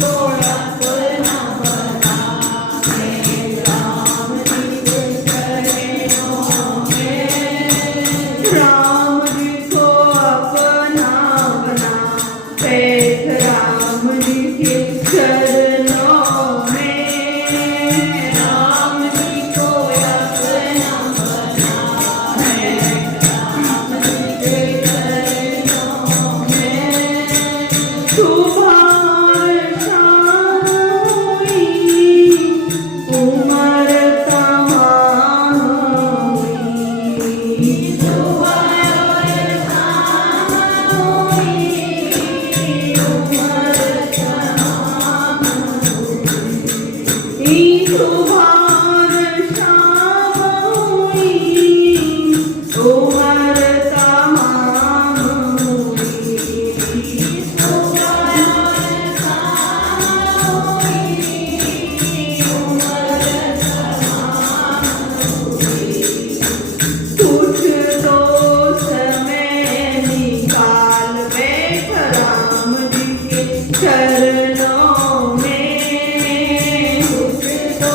को अपना बनाए, राम जी के चरणों में, राम जी को अपना बनाए, राम जी के चरणों में, राम जी को अपना बनाए, राम जी के चरणों में, सुबह शाम हुई, उमर तमाम हुई, सुबह शाम हुई, उमर तमाम हुई, सुबह शाम हुई, उमर तमाम हुई, कुछ तो समय निकाल बैठ राम जी के चरणों में, कुछ तो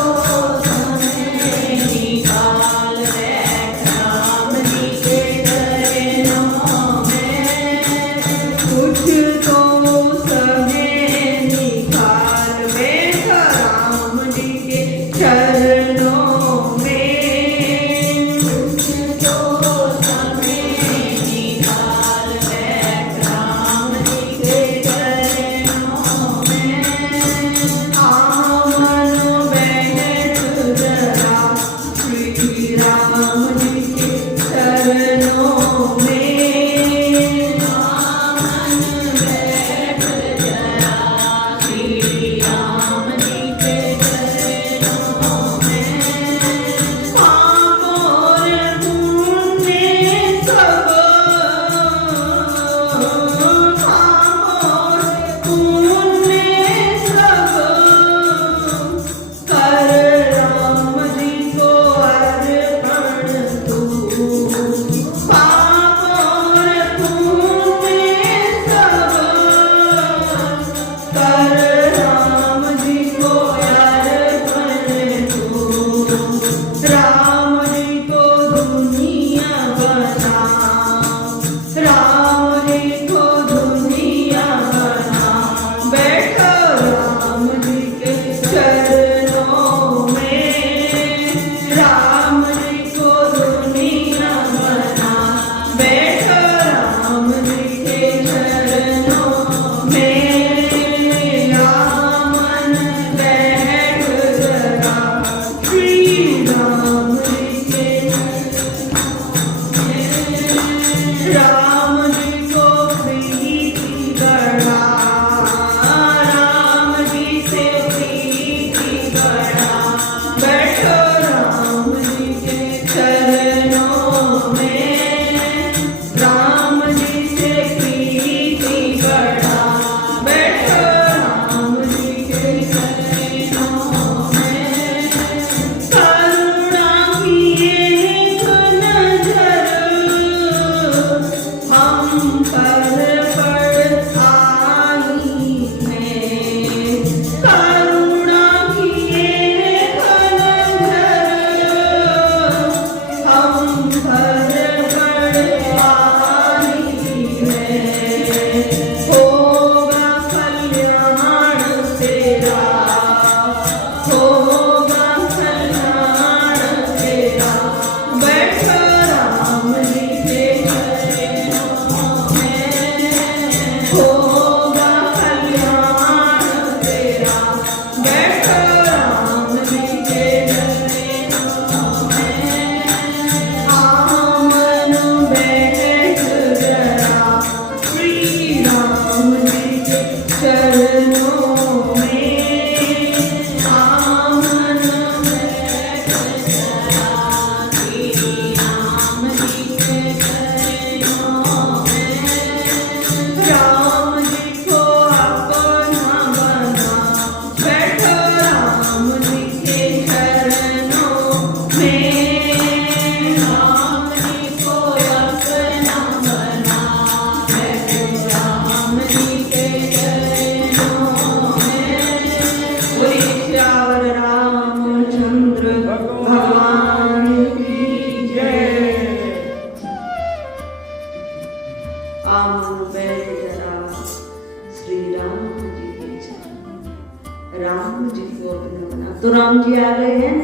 राम जी को अपना बना। तो राम जी आ गए हैं।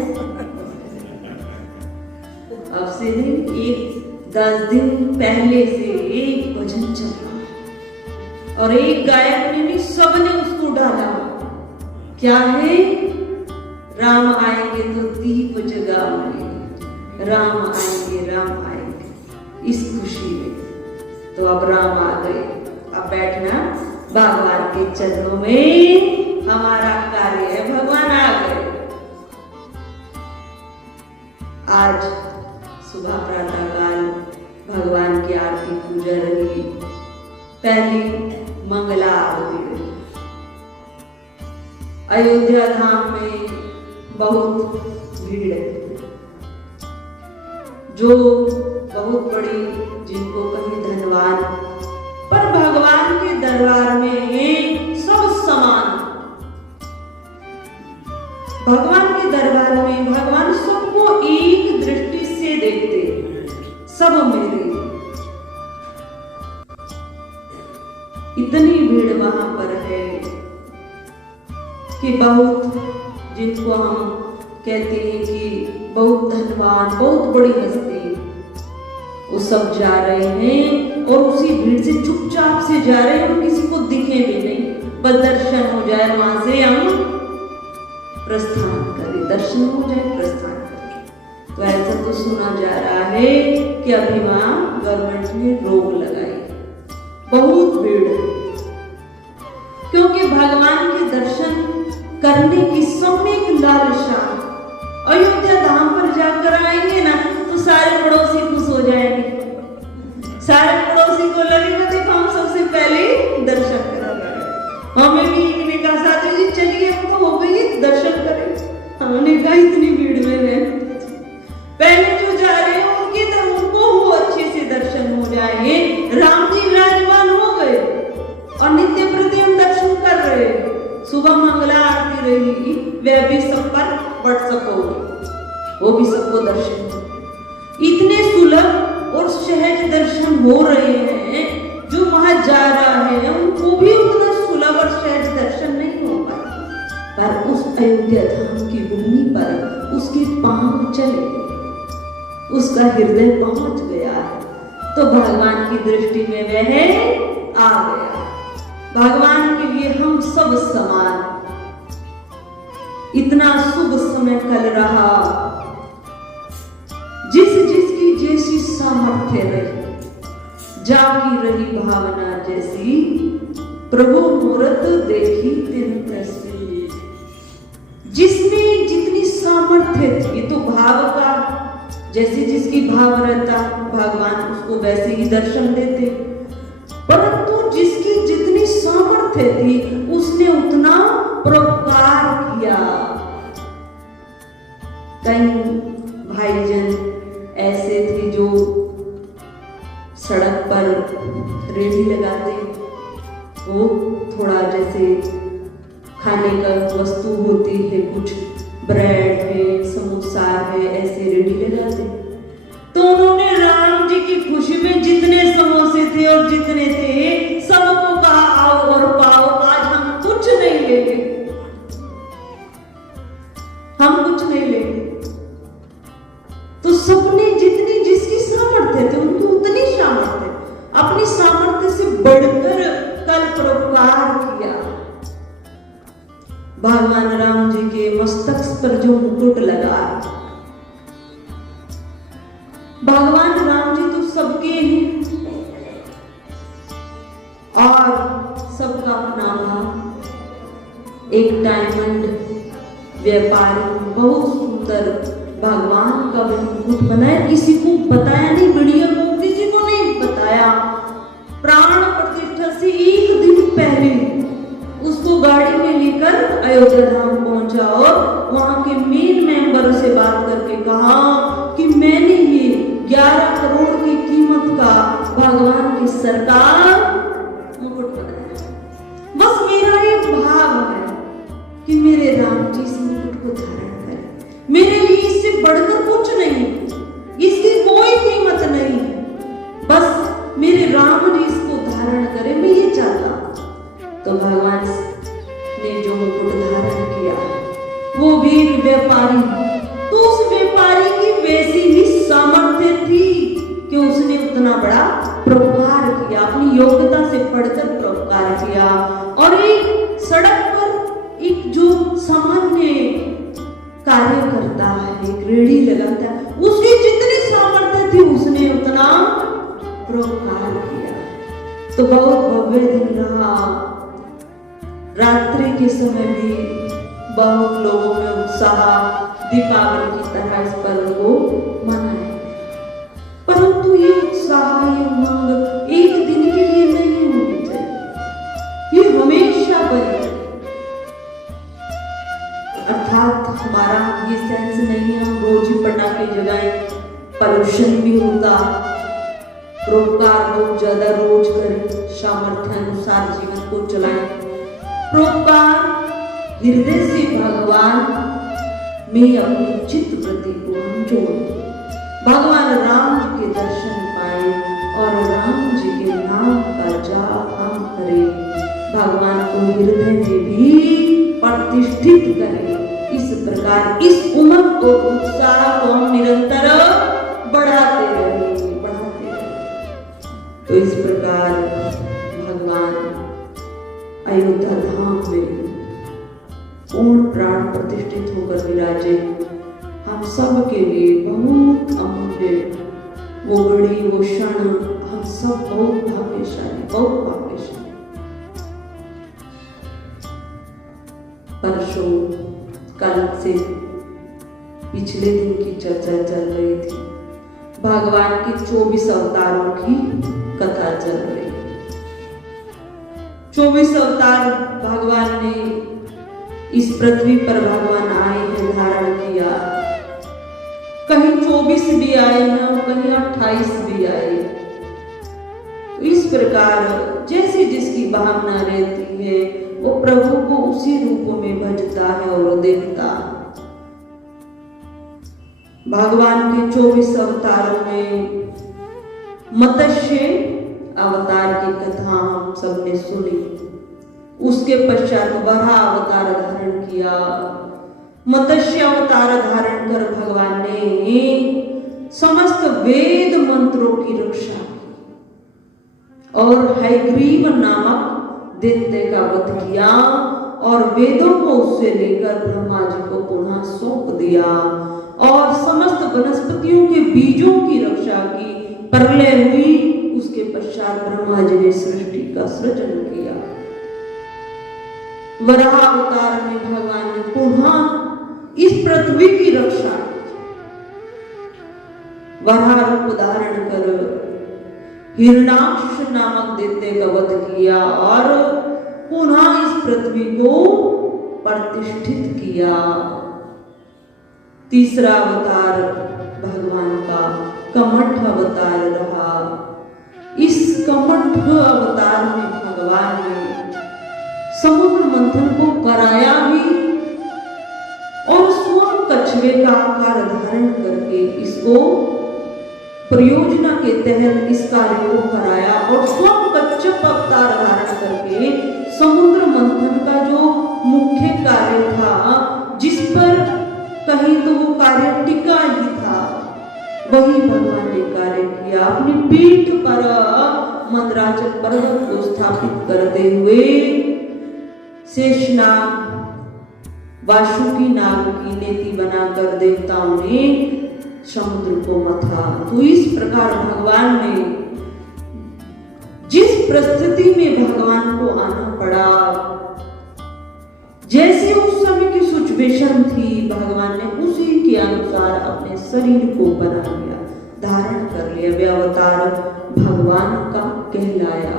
अब से नहीं, एक 10 दिन पहले से एक भजन चल रहा और एक गायक ने नहीं, सबने उसको डाला। क्या है? राम आएंगे तो दीप जगाएंगे, राम आएंगे, राम आएंगे, इस खुशी में। तो अब राम आ गए। अब बैठना भगवान के चरणों में हमारा कार्य है। भगवान आ गए। आज सुबह प्रातःकाल भगवान की आरती पूजा रही, पहली मंगला आरती रही। अयोध्या धाम में बहुत भीड़ है, जो बहुत बड़ी, जिनको कहीं धनवान, पर भगवान के दरबार में सब समान। भगवान के दरबार में भगवान सबको एक दृष्टि से देखते, सब मेरे। इतनी भीड़ वहां पर है कि बहुत, जिनको हम कहते हैं कि बहुत धनवान, बहुत बड़ी हस्ती, वो सब जा रहे हैं और उसी भीड़ से चुपचाप से जा रहे हैं और किसी को दिखे भी नहीं, बस दर्शन हो जाए, वहां से हम प्रस्थान करें, दर्शन हो जाए, प्रस्थान करें। तो ऐसा तो सुना जा रहा है कि अभी वहां गवर्नमेंट ने रोक लगाई, बहुत भीड़ है, क्योंकि भगवान के दर्शन करने की सबने एक लालसा। अयोध्या धाम पर जाकर आएंगे ना तो सारे पड़ोसी खुश हो जाएंगे, सारे पड़ोसी को लगेगा देखो हम सबसे पहले दर्शन करेंगे। हमें भी एक ने कहा साथी जी चलिए, हम तो हो गई दर्शन करें। हमने कहा इतनी भीड़ में रहे, पहले जो जा रहे हैं उनके तो उनको हो अच्छे से दर्शन हो जाएंगे। राम जी विराजमान हो गए और नित्य प्रति हम दर्शन कर रहे। सुबह मंगला आरती रही, वह भी सब पर व्हाट्सएप होगी, वो भी सबको दर्शन। इतने सुलभ और सहज दर्शन हो रहे हैं, जो वहां जा रहा है उनको भी उतना सुलभ और सहज दर्शन नहीं हो पाता। पर उस अयोध्या धाम की भूमि पर उसके पांव चले, उसका हृदय पहुंच गया है, तो भगवान की दृष्टि में वह आ गया। भगवान के लिए हम सब समान। इतना शुभ समय कल रहा, जिस जिसकी जैसी सामर्थ्य रही, जाकी रही भावना जैसी, प्रभु मूरत देखी तिन तैसी। जिसमें जितनी सामर्थ्य थी, तो भाव का जैसे जिसकी भाव रहता, भगवान उसको वैसे ही दर्शन देते। परंतु जिसकी जितनी सामर्थ्य थी, उसने उतना परोपकार किया। कई भाईजन ऐसे थे जो सड़क पर रेहड़ी लगाते, वो थोड़ा जैसे खाने का वस्तु होती है, कुछ ब्रेड है, समोसा है, ऐसे रेहड़ी लगाते। तो उन्होंने राम जी की खुशी में जितने समोसे थे और जितने थे सबको कहा आओ और पाओ, आज हम कुछ नहीं लेंगे, हम कुछ नहीं लेंगे। तो सबने जितनी जिसकी सामर्थ्य थे उनको उतनी सामर्थ्य, अपनी सामर्थ्य से बढ़कर कल परोपकार किया। भगवान राम जी के मस्तक पर जो मुकुट लगा, भगवान राम जी तो सबके ही और सबका अपना भाव। एक डायमंड व्यापारी बहुत सुंदर भगवान का मुकुट बनाया, किसी को बताया नहीं, मीडिया को किसी को नहीं बताया। प्राण प्रतिष्ठा से एक दिन पहले उसको गाड़ी में लेकर अयोध्या धाम पहुंचा और वहां के मेन मेंबर से बात करके कहा कि मैंने ये 11 करोड़ की कीमत का भगवान की सरकार मुकुट बनाया। बस मेरा एक भाव है कि मेरे राम जी इस मुकुट को धारण करें। मेरे लिए इससे बढ़कर कुछ नहीं, इसकी कोई कीमत नहीं, बस मेरे राम जी इसको धारण करें, मैं ये चाहता। तो भगवान ने जो मुकुट धारण वो भी एक व्यापारी, तो उस व्यापारी की वैसी ही सामर्थ्य थी कि उसने उतना बड़ा परोपकार किया, अपनी योग्यता से पढ़कर परोपकार किया। और एक सड़क पर एक जो सामान्य कार्य करता है, एक रेड़ी लगाता है, उसकी जितनी सामर्थ्य थी उसने उतना परोपकार किया। तो बहुत भव्य दिन रहा। रात्रि के समय भी बहुत लोगों में उत्साह, दीपावली की तरह इस पर्व को मनाया। परंतु ये उत्साह, ये उमंग एक दिन के लिए नहीं होनी चाहिए, ये हमेशा बने। अर्थात हमारा ये सेंस नहीं है हम रोज ही पटाखे जलाएं, पॉल्यूशन भी होता, परोपकार बहुत ज्यादा रोज करें, सामर्थ्य अनुसार जीवन को चलाएं। परोपकार हृदय से भगवान में अपनी चित्त वृत्ति को हम जोड़ें, भगवान राम जी के दर्शन पाए और राम जी के नाम का जाप हम करें, भगवान को हृदय में भी प्रतिष्ठित करें। इस प्रकार इस उमंग और उत्साह को हम निरंतर बढ़ाते रहेंगे, बढ़ाते रहेंगे। तो इस प्रकार भगवान अयोध्या धाम में पूर्ण प्राण प्रतिष्ठित होकर विराजे, हम सब के लिए बहुत अमूल्य वो घड़ी, वो क्षण, हम सब बहुत भाग्यशाली, बहुत भाग्यशाली। परसों कल से पिछले दिन की चर्चा चल रही थी, भगवान के 24 अवतारों की कथा चल रही है। 24 अवतार भगवान ने इस पृथ्वी पर भगवान आए हैं, धारण किया। कहीं 24 भी आए हैं और कहीं 28 भी आए। तो इस प्रकार जैसे जिसकी भावना रहती है वो प्रभु को उसी रूप में भजता है और देखता। भगवान के 24 अवतारों में मत्स्य अवतार की कथा हम सबने सुनी, उसके पश्चात वराह अवतार धारण किया। मत्स्य अवतार धारण कर भगवान ने समस्त वेद मंत्रों की रक्षा की और हयग्रीव नामक दैत्य का वध किया और वेदों को उससे लेकर ब्रह्मा जी को पुनः सौंप दिया और समस्त वनस्पतियों के बीजों की रक्षा की। प्रलय हुई, उसके पश्चात ब्रह्मा जी ने सृष्टि का सृजन किया। वराह अवतार में भगवान ने पुनः इस पृथ्वी की रक्षा, वराह रूप धारण कर हिरण्याक्ष नामक दैत्य का वध किया और पुनः इस पृथ्वी को प्रतिष्ठित किया। तीसरा अवतार भगवान का कमठ अवतार रहा। इस कमठ अवतार में भगवान ने समुद्र मंथन को कराया भी और स्वयं कछुए का आकार धारण करके इसको परियोजना के तहत इस कार्य को कराया और स्वयं कच्छप अवतार धारण करके समुद्र मंथन का जो मुख्य कार्य था, जिस पर कहीं तो वो कार्य टिका ही था, वही भगवान ने कार्य किया। अपनी पीठ पर मंदराचल पर्वत को स्थापित करते हुए शेषनाग, वासुकी नाग की नेति बनाकर देवताओं ने समुद्र को मथा। तो इस प्रकार भगवान ने जिस परिस्थिति में भगवान को आना पड़ा, जैसे उस समय की सिचुएशन थी, भगवान ने उसी के अनुसार अपने शरीर को बना लिया, धारण कर लिया, वे अवतार भगवान का कहलाया।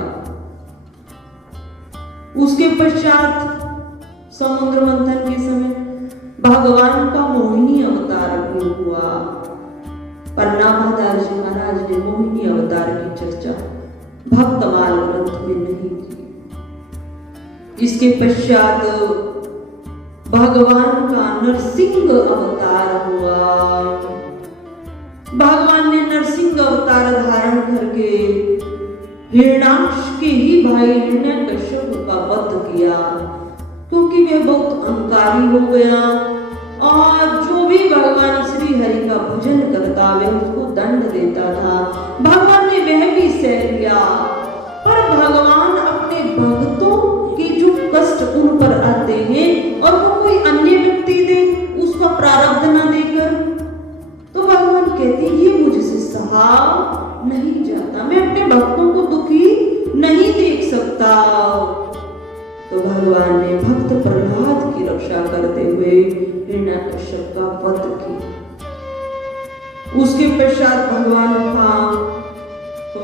उसके पश्चात समुद्र मंथन के समय भगवान का मोहिनी अवतार भी हुआ। पन्नाभादार जी महाराज ने मोहिनी अवतार की चर्चा भक्तमाल ग्रंथ में नहीं की। इसके पश्चात भगवान का नरसिंह अवतार हुआ। भगवान ने नरसिंह अवतार धारण करके हिरण्याक्ष के ही भाई हिरण्यकश्यप का वध किया, क्योंकि वह बहुत अहंकारी हो गया और जो भी भगवान श्री हरि का भजन करता वह उसको दंड देता था। भगवान ने वह भी सह लिया, पर भगवान अपने भक्तों के जो कष्ट उन पर आते हैं और वो कोई अन्य व्यक्ति दे उसका प्रारब्ध ना देकर, तो भगवान कहते हैं ये मुझसे सहा नहीं जाता, मैं अपने भक्तों को दुखी नहीं देख सकता। तो भगवान ने भक्त प्रहलाद की रक्षा करते हुए हिरण्यकश्यप का वध किया। उसके पश्चात भगवान का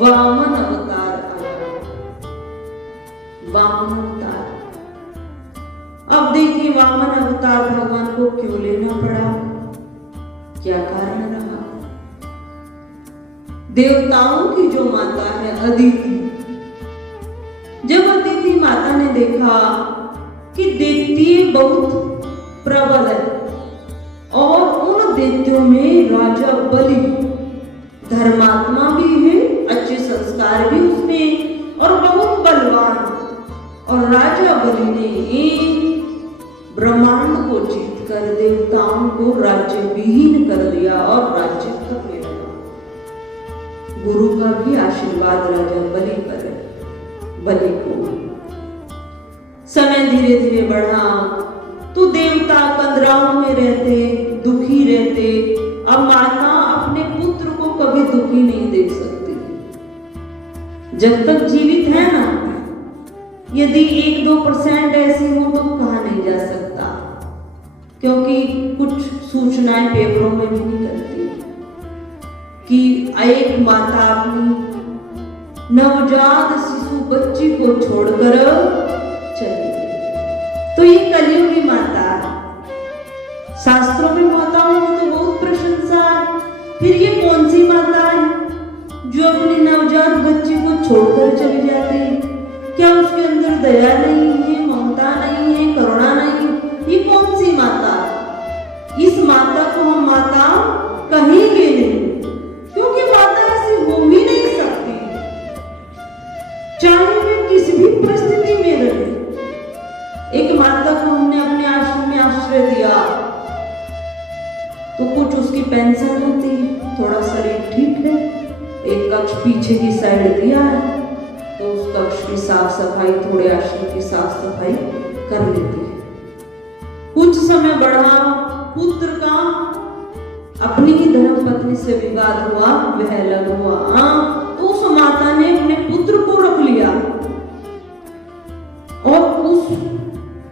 वामन अवतार आया। वामन अवतार, अब देखिए वामन अवतार भगवान को क्यों लेना पड़ा, क्या कारण रहा। देवताओं की जो माता है अदिति, जब अदिति माता ने देखा कि दैत्य बहुत प्रबल है और उन दैत्यों में राजा बलि धर्मात्मा भी है, अच्छे संस्कार भी उसमें और बहुत बलवान, और राजा बलि ने ब्रह्मांड को जीत कर देवताओं को राज्य विहीन कर दिया और राज्य करने लगा। गुरु का भी आशीर्वाद राजा बलि पर है। बलि को समय धीरे धीरे बढ़ा तो देवता कंदराओं में रहते, दुखी रहते। अब माता अपने पुत्र को कभी दुखी नहीं देख सकती, जब तक जीवित है ना। यदि 1-2% ऐसे हो तो कहा नहीं जा सकता, क्योंकि कुछ सूचनाएं पेपरों में भी निकलती कि एक माता अपनी नवजात शिशु बच्ची को छोड़कर चली गई। तो ये कलियुगी माता है। शास्त्रों में माताओं की तो बहुत प्रशंसा है, फिर ये कौन सी माता है जो अपने नवजात बच्चे को छोड़कर चली जाती है? क्या उसके अंदर दया नहीं है, ममता नहीं है, करुणा नहीं? ये कौन सी माता? इस माता को हम माता कहेंगे नहीं, क्योंकि माता ऐसी हो ही नहीं सकती, चाहे वे किसी भी परिस्थिति में रहे। एक माता को हमने अपने आश्रम में आश्रय दिया तो कुछ उसकी पेंशन होती है, थोड़ा शरीर ठीक है, एक कक्ष पीछे की साइड दिया है तो उस कक्ष की साफ सफाई, थोड़े आश्रम की साफ सफाई कर लेती है। कुछ समय बढ़ा, पुत्र का अपनी ही धर्मपत्नी से विवाद हुआ, वह अलग हुआ, तो उस माता ने अपने पुत्र को रख लिया और उस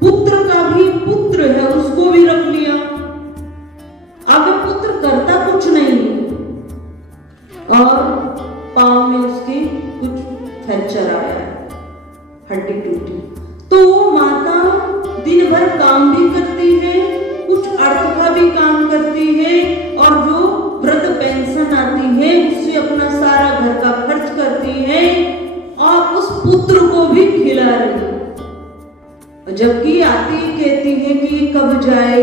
पुत्र का भी पुत्र है उसको भी रख लिया। अब पुत्र करता कुछ नहीं और पांव में उसके कुछ फ्रैक्चर आया है, हड्डी टूटी। तो वो माता दिन भर काम भी करती है, कुछ अर्थ का भी काम करती है और जो वृद्ध पेंशन आती है उससे अपना सारा घर का खर्च करती है और उस पुत्र को भी खिला रही है। जबकि आती कहती है कि कब जाए,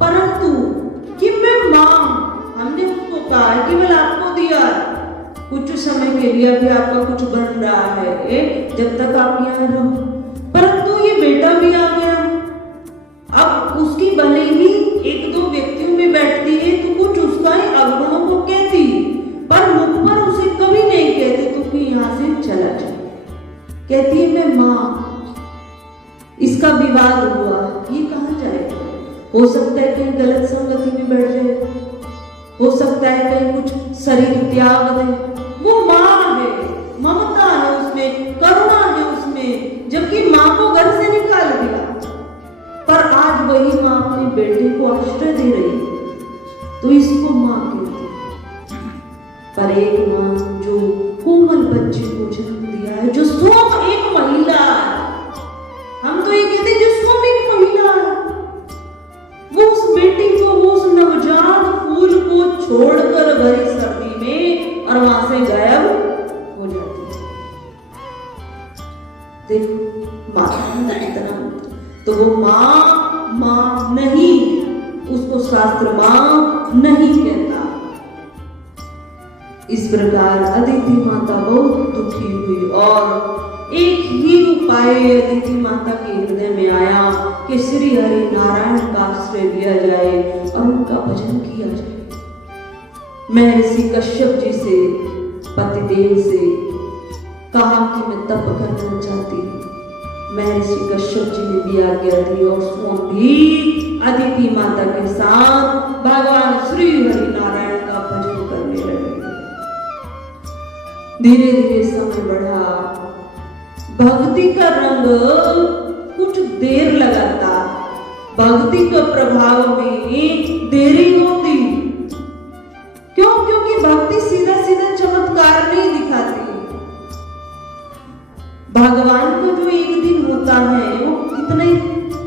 परंतु कि मैं मां, हमने उसको कहा केवल आपको दिया कुछ समय के लिए, अभी आपका कुछ बन रहा है जब तक आप यहाँ रहो, परंतु ये बेटा भी आ गया। अब उसकी भले ही 1-2 व्यक्तियों में बैठती है तो कुछ उसका ही अवगुणों को कहती, पर मुख पर उसे कभी नहीं कहती तो कि यहाँ से चला जाए। कहती है मैं मां, इसका विवाद हुआ, ये कहाँ जाएगा? हो सकता है कहीं गलत संगति में बैठ जाए, हो सकता है कहीं कुछ शरीर त्याग दे। वो माँ है, ममता है उसमें, करुणा है उसमें, जबकि माँ को घर से निकाल दिया, पर आज वही माँ अपने बेटे को आश्रय दे रही है तो इसको माँ कहती है। पर एक माँ जो कोमल बच्चे को जन्म दिया है, जो स्वयं एक महिला है, हम तो ये कहते हैं जो स्वयं एक महिला है, वो उस बेटी को, वो उस नवजात फूल को छोड़कर भरी सर्दी में और वहां से गायब हो जाती है। देखो माता कितना, तो वो मां नहीं, उसको शास्त्र मां नहीं कहता। इस प्रकार अदिति माता बहुत दुखी हुई और एक ही उपाय अदिति माता के हृदय में आया कि श्री हरि नारायण का आश्रय लिया जाए और उनका भजन किया जाए। महर्षि कश्यप जी से, पतिदेव से कहा कि मैं तप करना चाहती हूँ। महर्षि कश्यप जी ने भी आज्ञा दी और स्वयं भी अदिति माता के साथ भगवान श्री हरि नारायण का भजन करने लगे। धीरे धीरे समय बढ़ा, भक्ति का रंग कुछ देर लगाता, भक्ति के प्रभाव में देरी होती। क्यों? क्योंकि भक्ति सीधा सीधा चमत्कार नहीं दिखाती। भगवान का जो एक दिन होता है वो कितने,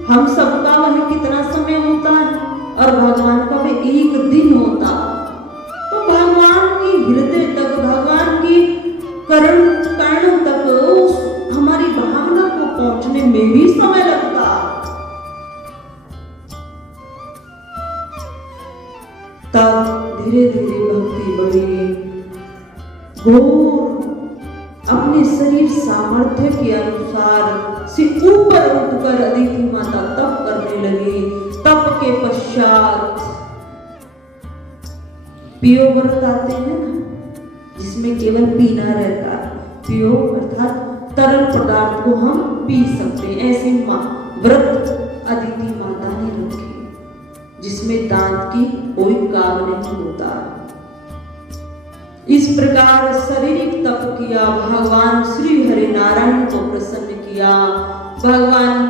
हम सबका वह कितना समय होता है और भगवान का भी एक दिन होता। तो भगवान की हृदय तक, भगवान की कर्ण तक उस हमारी भावना को पहुंचने में भी समय लगता। तब धीरे धीरे भक्ति बढ़ी। घोर अपने शरीर सामर्थ्य के अनुसार से ऊपर उठकर अदिति माता तप करने लगी। तप के पश्चात पियो व्रत आते हैं ना, जिसमें केवल पीना रहता है। पियो अर्थात तरल पदार्थ को हम पी सकते हैं। ऐसे व्रत अदिति माता ने रखे, जिसमें दांत की कोई काम नहीं होता। इस प्रकार शारीरिक तप किया, भगवान श्री हरि नारायण को प्रसन्न किया। भगवान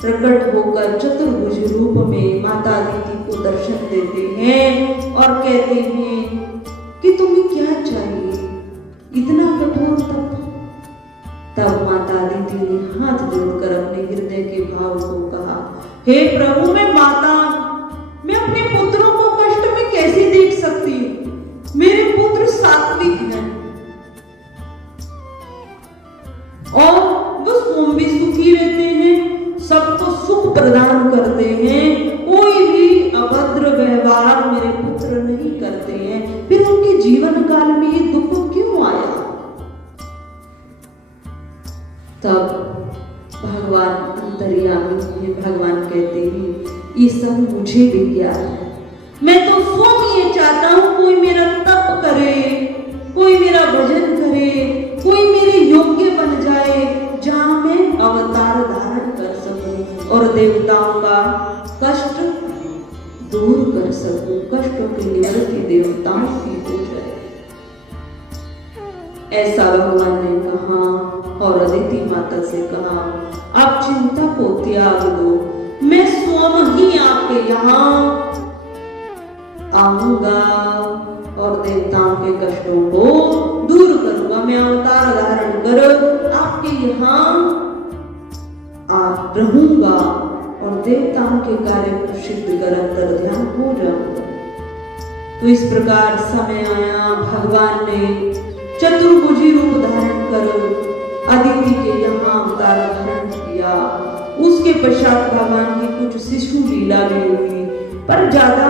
प्रकट होकर चतुर्भुज रूप में माता अदिति को दर्शन देते हैं और कहते हैं कि तुम्हें क्या चाहिए, इतना कठोर तप। तब माता अदिति ने हाथ जोड़कर अपने हृदय के भाव को कहा, हे प्रभु, मैं अपने पुत्रों को कष्ट में कैसे देख सकती हूँ? मेरे पुत्र सात्विक हैं और वो स्वयं भी सुखी रहते हैं, सबको सुख प्रदान करते हैं, कोई भी अभद्र व्यवहार मेरे पुत्र नहीं करते हैं, फिर उनके जीवन काल में ये दुख क्यों आया? तब भगवान अंतर्यामी है, भगवान कहते हैं ये सब मुझे भी ज्ञात है। मैं तो स्वयं ये चाहता हूं कोई मेरा तप करे, कोई मेरा भजन करे, कोई मेरे योग्य बन जाए, जहां मैं अवतार धारण कर सकूं और देवताओं का कष्ट दूर कर सकूं, कष्टों की निवृत्ति देवताओं की हो जाए। ऐसा भगवान ने कहा और अदिति माता से कहा, आप चिंता को त्याग दो, मैं स्वयं ही आपके यहाँ आऊंगा और देवताओं के कष्टों को दूर करूंगा। मैं अवतार धारण कर आपके यहाँ रहूंगा और देवताओं के कार्य को सिद्ध कर अंतर ध्यान हो जाऊंगा। तो इस प्रकार समय आया, भगवान ने चतुर्भुजी रूप धारण कर अदिति के यहाँ अवतार धारण किया। उसके पश्चात भगवान की कुछ शिशु लीला भी हुई, पर ज्यादा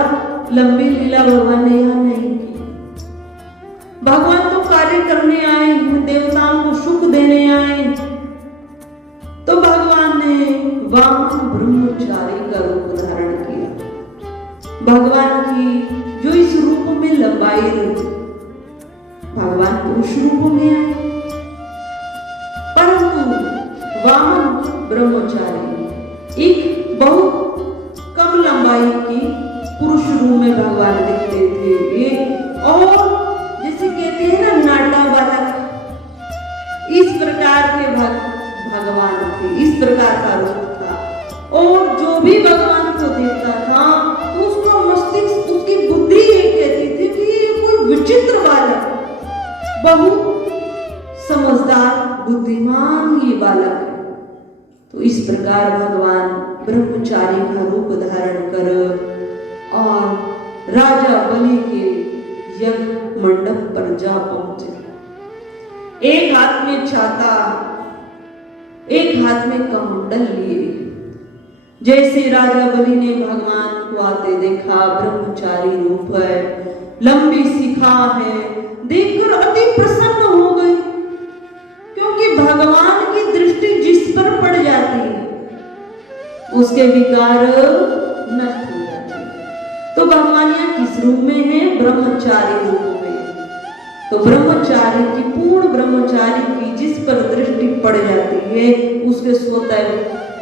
लंबी लीला भगवान ने यहाँ नहीं की। भगवान तो कार्य करने आए, देवताओं को सुख देने आए। तो भगवान ने वामन ब्रह्मचारी का रूप धारण किया। भगवान की जो इस रूप में लंबाई रही, भगवान पुरुष रूप में आए, परंतु वामन ब्रह्मचारी एक बहुत कम लंबाई की पुरुष रूप में भगवान दिखते थे। और जैसे कहते हैं ना नाटा बालक, इस प्रकार के भगवान थे, इस प्रकार का रूप था। और जो भी भगवान को देखता था तो उसका मस्तिष्क, उसकी बुद्धि ये कहती थी कि ये कोई विचित्र बालक, बहुत समझदार बुद्धिमान ये बालक है। तो इस प्रकार भगवान ब्रह्मचारी का रूप धारण कर और राजा बलि के यज्ञ मंडप पर जा पहुंचे। एक हाथ में छाता, एक हाथ में कमंडल लिए। जैसे राजा बलि ने भगवान को आते देखा, ब्रह्मचारी रूप है, लंबी शिखा है, देखकर अति प्रसन्न हो गए, क्योंकि भगवान की दृष्टि जिस पर पड़ जाती है उसके विकार नष्ट हो जाती है। तो भगवान यहाँ किस रूप में है? ब्रह्मचारी रूप में। तो ब्रह्मचारी की, पूर्ण ब्रह्मचारी की जिस पर दृष्टि पड़ जाती है उसके स्वतः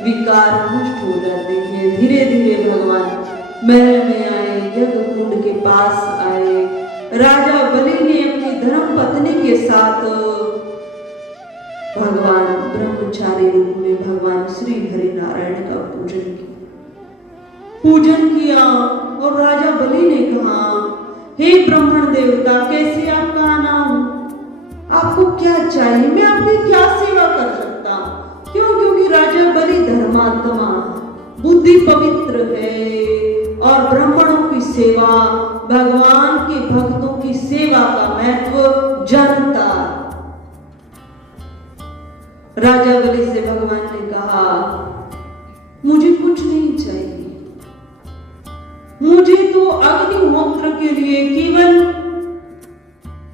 विकार नष्ट हो जाते हैं। धीरे धीरे भगवान महल में आए, यज्ञ कुंड के पास आए। राजा बलि ने अपनी धर्म पत्नी के साथ भगवान ब्रह्मचारी रूप में भगवान श्री हरि नारायण का पूजन किया। और राजा बलि ने कहा, हे ब्राह्मण देवता, कैसे आपका नाम, आपको क्या चाहिए, मैं आपकी क्या सेवा कर सकता हूं? क्यों? क्योंकि राजा बलि धर्मात्मा, बुद्धि पवित्र है और ब्राह्मणों की सेवा, भगवान के भक्तों की सेवा का महत्व जानता। राजा बलि से भगवान ने कहा, मुझे कुछ नहीं चाहिए, मुझे तो अग्निहोत्र के लिए केवल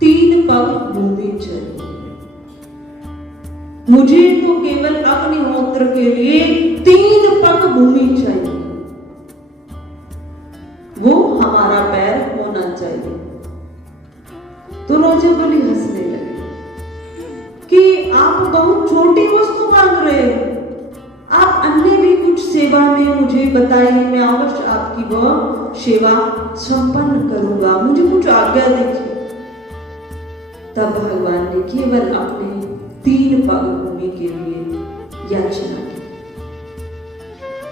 3 पग भूमि चाहिए। मुझे तो केवल अग्निहोत्र के लिए 3 पग भूमि चाहिए, वो हमारा पैर होना चाहिए। तो राजा बलि हंसने लगे कि आप बहुत छोटी वस्तु मांग रहे हो, आप अन्य भी कुछ सेवा में मुझे बताइए, मैं अवश्य आपकी वह सेवा संपन्न करूंगा, मुझे कुछ आज्ञा दीजिए। तब भगवान ने केवल अपने 3 पग भूमि के लिए याचना की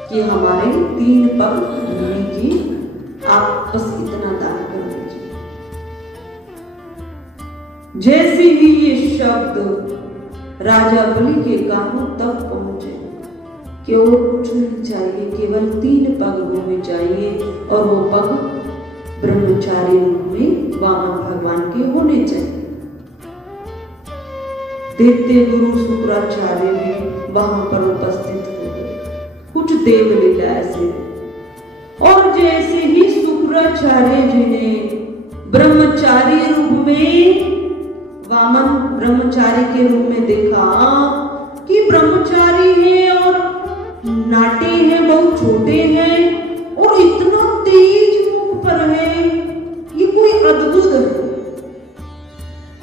कि हमारे 3 पग भूमि की आप बस इतना दान कर दीजिए। जैसे ही ये शब्द राजा बलि के कानों तक पहुंचे कि और कुछ नहीं चाहिए, केवल 3 पग भूमि चाहिए और वो पग ब्रह्मचारी रूप में वामन भगवान के होने चाहिए। दैत्य गुरु शुक्राचार्य भी वहां पर उपस्थित हो गए, कुछ देवलीला ऐसे। और जैसे ही शुक्राचार्य जी ने ब्रह्मचारी रूप में, वामन ब्रह्मचारी के रूप में देखा कि ब्रह्मचारी है और नाटे हैं, बहुत छोटे हैं और इतना तेज मुख पर है, ये कोई अद्भुत है।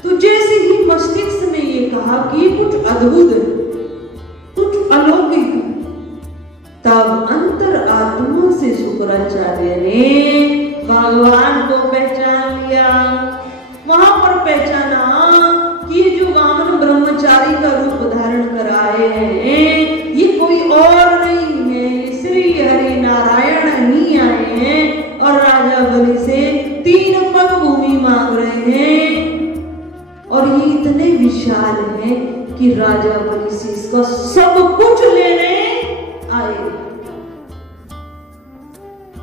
तो जैसे ही मस्तिष्क ने ये कहा कि ये कुछ अद्भुत है, कुछ अलौकिक, तब अंतर आत्मा से शुक्राचार्य ने भगवान को पहचान लिया। वहां पर पहचाना कि जो वामन ब्रह्मचारी का रूप धारण कर आए हैं, ये कोई और नहीं है, श्री हरि नारायण ही आए हैं और राजा बलि से 3 पग भूमि मांग रहे हैं। और ये इतने विशाल हैं कि राजा बलि से इसका सब कुछ लेने आए।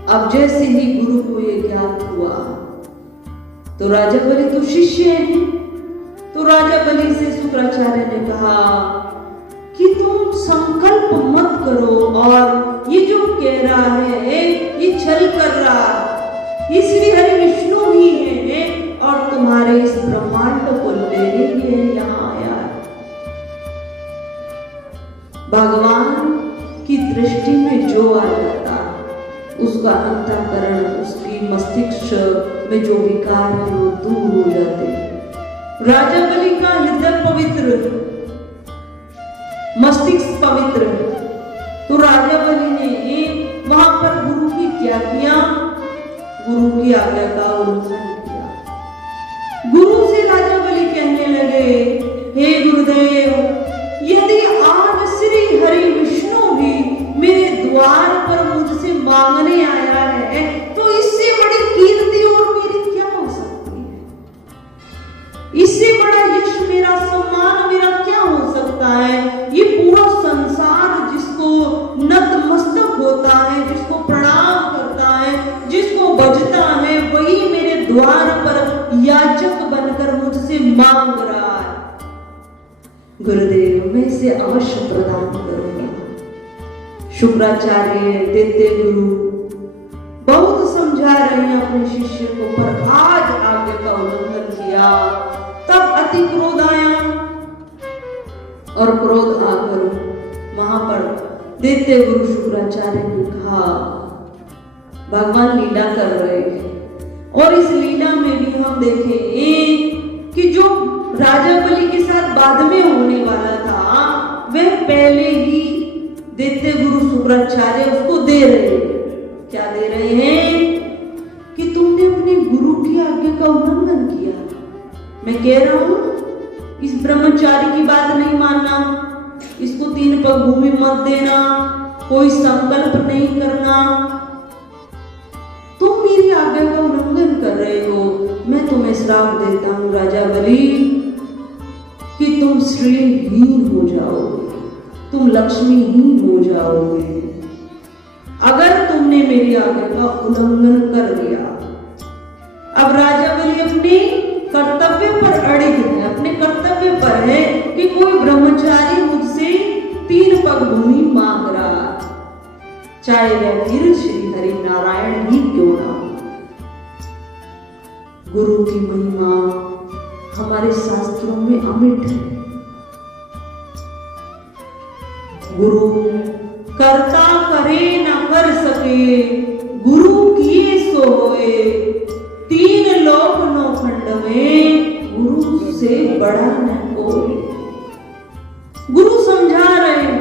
अब जैसे ही गुरु को ये ज्ञात हुआ तो राजा बलि तो शिष्य हैं, तो राजा बलि से शुक्राचार्य ने कहा कि तुम संकल्प मत करो और ये जो कह रहा है ये छल कर रहा है, ये श्री हरि विष्णु ही है और तुम्हारे इस ब्रह्मांड को लेने के लिए यहाँ आया है। भगवान की दृष्टि में जो आ जाता है उसका अंतःकरण, उसकी मस्तिष्क में जो विकार है वो दूर हो जाते हैं। राजा बलि का हृदय पवित्र, मस्तिष्क पवित्र, तो राजा बलि ने वहां पर गुरु की क्या किया, गुरु की आज्ञा का उल्लंघन किया। गुरु से राजा बलि कहने लगे, हे गुरुदेव, यदि आज श्री हरि विष्णु भी मेरे द्वार पर मुझसे मांगने आया है तो इससे बड़ी कीर्ति और मेरी क्या हो सकती है, इससे बड़ा यश मेरा, सम्मान मेरा क्या हो सकता है। ये पूरा संसार जिसको नतमस्तक होता है, जिसको प्रणाम करता है, जिसको बजता है, वही मेरे द्वार पर याचक बनकर मुझसे मांग रहा है। गुरुदेव, मैं इसे अवश्य प्रदान करूंगा। शुक्राचार्य दैत्य गुरु बहुत समझा रहे हैं अपने शिष्य को, पर आज आज्ञा का उल्लंघन किया। तब अति क्रोध आया और क्रोध आकर वहां पर दैत्य गुरु शुक्राचार्य ने कहा भगवान लीला कर रहे हैं। और इस लीला में भी हम देखें कि जो राजा बलि के साथ बाद में होने वाला था, वह पहले ही दैत्य गुरु शुक्राचार्य उसको दे रहे हैं। क्या दे रहे हैं? कि तुमने अपने गुरु की आज्ञा का उल्लंघन किया। मैं कह रहा हूं, इस ब्रह्मचारी की बात नहीं मानना, इसको 3 पग भूमि मत देना, कोई संकल्प नहीं करना। तुम मेरी आज्ञा का उल्लंघन कर रहे हो। मैं तुम्हें श्राप देता हूं राजा बलि कि तुम श्रीहीन हो जाओगे, तुम लक्ष्मीहीन हो जाओगे अगर तुमने मेरी आज्ञा का उल्लंघन कर दिया। अब राजा बलि अपने कर्तव्य पर अड़िग है, अपने कर्तव्य पर है कि कोई ब्रह्मचारी मुझसे 3 पग भूमि मांग रहा, चाहे वह फिर श्री हरि नारायण ही क्यों ना। गुरु की महिमा हमारे शास्त्रों में अमिट है। गुरु कर्ता करे न कर सके, गुरु किए सो होए, 3 लोक 9 खंड में गुरु से बड़ा न कोई। गुरु समझा रहे,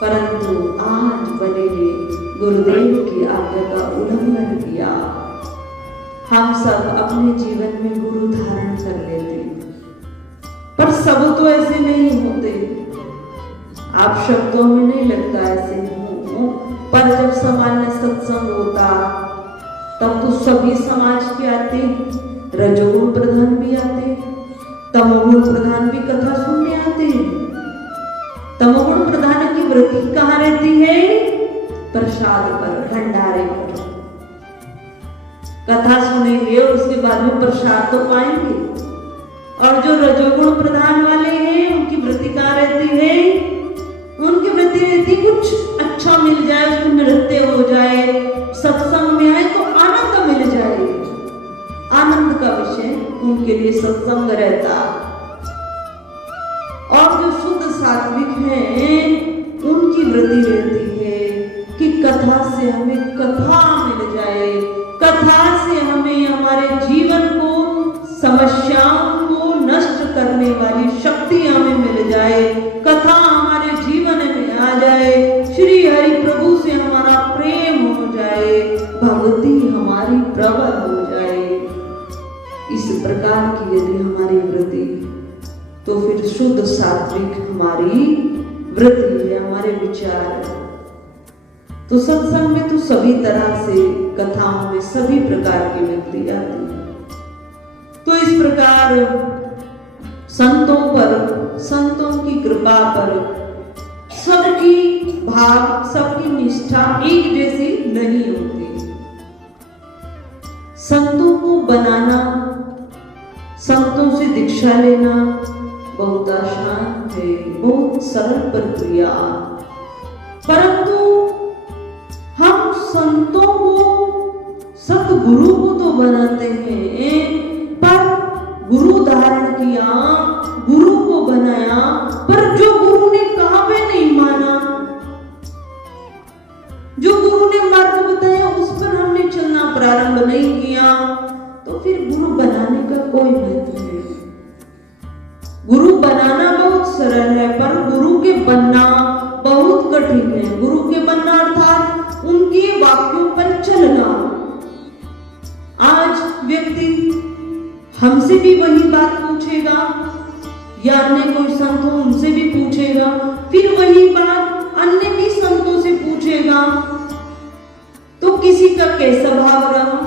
परंतु आज बलि ने गुरुदेव की आज्ञा का उल्लंघन किया। हम सब अपने जीवन में गुरु धारण कर लेते, पर सब तो ऐसे नहीं होते। आप शब्दों में नहीं लगता ऐसे हो, पर जब सामान्य सत्संग होता तब तो सभी समाज के आते, रजोगुण प्रधान भी आते, तमोगुण प्रधान भी कथा सुनने आते। तमोगुण प्रधान की वृत्ति कहाँ रहती है? प्रसाद पर, भंडारे पर। कथा सुनेंगे और उसके बाद में प्रसाद तो पाएंगे। और जो रजोगुण प्रधान वाले हैं, उनकी वृत्ति कहाँ रहती है? उनकी वृत्ति रहती कुछ अच्छा मिल जाए, उसमें नृत्य हो जाए, सत्संग में आए तो आनंद मिल जाए। आनंद का विषय उनके लिए सत्संग रहता। और जो शुद्ध सात्विक हैं, उनकी वृत्ति रहती है कि कथा से हमें कथा मिल जाए, कथा से हमें हमारे जीवन को, समस्याओं को नष्ट करने वाली शक्ति हमें मिल जाए, कथा हमारे जीवन में आ जाए, श्री हरि प्रभु से हमारा प्रेम हो जाए, भक्ति हमारी प्रबल हो जाए। इस प्रकार की यदि हमारी वृत्ति, तो फिर शुद्ध सात्विक हमारी वृत्ति है, हमारे विचार है। तो सत्संग में तो सभी तरह से, कथाओं में सभी प्रकार की व्यक्ति आती है। तो इस प्रकार संतों पर, संतों की कृपा पर सबकी भाव, सबकी निष्ठा एक जैसी नहीं होती। संतों को बनाना, संतों से दीक्षा लेना बहुत आसान है, बहुत सरल प्रक्रिया। परंतु हम संतों को, सतगुरु को तो बनाते हैं, पर गुरु धारण किया, गुरु को बनाया, पर जो गुरु ने कहा वे नहीं माना। जो गुरु ने मार्ग बताया उस पर हमने चलना प्रारंभ नहीं किया, तो फिर गुरु बनाने का कोई महत्व नहीं। गुरु बनाना बहुत सरल है, पर गुरु के बनना बहुत कठिन है। गुरु के बनना अर्थात उनके वाक्यों पर चलना। आज व्यक्ति हमसे भी वही बात पूछेगा, या अन्य कोई संत हो उनसे भी पूछेगा, फिर वही बात अन्य भी संतों से पूछेगा। तो किसी का कैसा भाव रहा,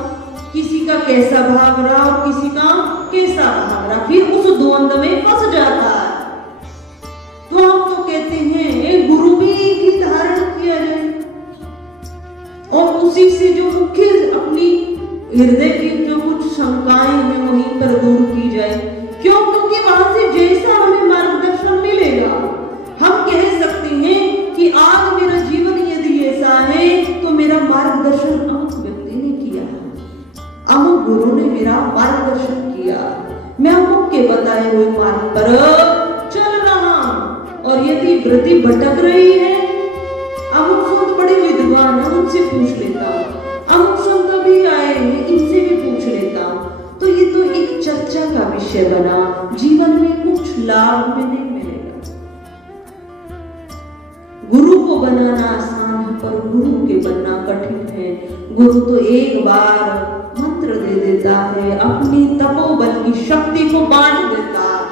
किसी का कैसा भाव रहा और किसी का कैसा भाव रहा, फिर उस द्वंद्व में फंस जाता है। तो हम तो कहते हैं गुरु भी एक ही धारण किया जाए, और उसी से जो मुख्य अपनी हृदय की जो कुछ शंकाएं हैं वहीं पर दूर की जाए। क्यों? क्योंकि वहां से जैसा हमें मार्गदर्शन मिलेगा, हम कह सकते हैं कि आज मेरा जीवन यदि ऐसा है तो मेरा मार्गदर्शन अमुक व्यक्ति ने किया है, अमुक गुरु ने मेरा मार्गदर्शन किया, मैं अमुक के बताए हुए मार्ग पर चल रहा हूं। और यदि वृत्ति भटक रही है, अमुक बहुत बड़े विद्वान है, उनसे पूछ लेता हूं, शिष्य बना, जीवन में कुछ लाभ में नहीं मिलेगा। गुरु को बनाना आसान है, पर गुरु के बनना कठिन है। गुरु तो एक बार मंत्र दे देता है, अपनी तपोबल की शक्ति को बांट देता है।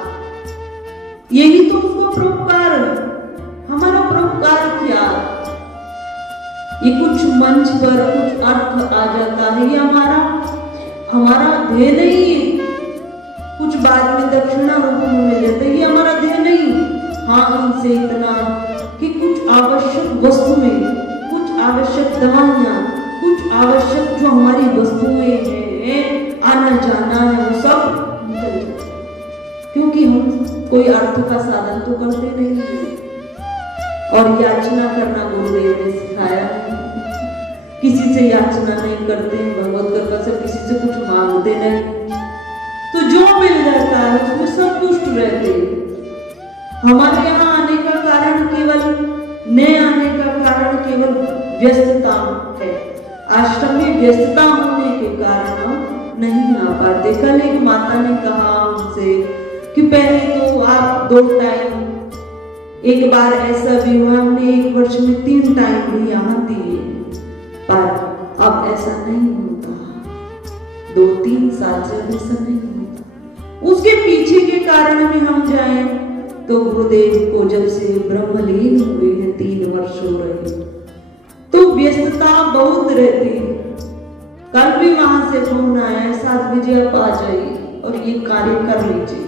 यही तो उसका परोपकार है। हमारा परोपकार क्या? ये कुछ मंच पर कुछ अर्थ आ जाता है, ये हमारा ध्येय नहीं है। कुछ बाद में दक्षिणा रूप में मिल जाता है, ये हमारा ध्येय नहीं। हाँ, इनसे इतना कि कुछ आवश्यक वस्तुएं, कुछ आवश्यक दवाइयां, कुछ आवश्यक जो हमारी वस्तुएं हैं, आना जाना है, वो सब निकल जाता है। क्योंकि हम कोई अर्थ का साधन तो करते नहीं है। और याचना करना गुरुदेव ने सिखाया, किसी से याचना नहीं करते, भगवत कृपा से किसी से कुछ मांगते नहीं, तो जो मिल जाता है उसमें संतुष्ट रहते। हमारे यहाँ आने का कारण केवल, न आने का कारण केवल व्यस्तता है। आश्रम में व्यस्तता होने के कारण हम नहीं आ पाते। कल एक माता ने कहा हमसे कि पहले तो आप 2 टाइम, एक बार ऐसा भी हुआ हमने 1 वर्ष में 3 टाइम भी यहाँ दिए, पर अब ऐसा नहीं होता। 2-3 साल से ऐसा नहीं होता। उसके पीछे के कारण में हम जाएं तो गुरुदेव को जब से ब्रह्मलीन हुए हैं 3 वर्ष हो रहे, तो व्यस्तता बहुत रहती है। कल भी वहां से फोन आया, 7 बजे आप आ जाइए और ये कार्य कर लीजिए।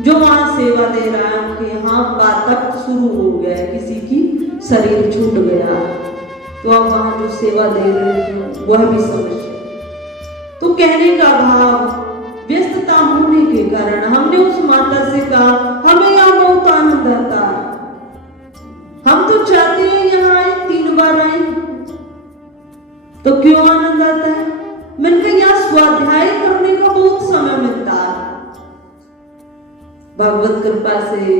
जो वहां सेवा दे रहा है उनके यहाँ बातक शुरू हो गया है, किसी की शरीर छूट गया, तो अब वहां जो सेवा दे रहे हैं वह भी समस्या। तो कहने का भाव, व्यस्तता होने के कारण हमने उस माता से कहा, हमें यहाँ बहुत आनंद आता है, हम तो चाहते हैं यहाँ आए, 3 बार आए, तो क्यों आनंद आता है? मैंने कहा यहाँ स्वाध्याय करने का बहुत समय मिलता है। भगवत कृपा से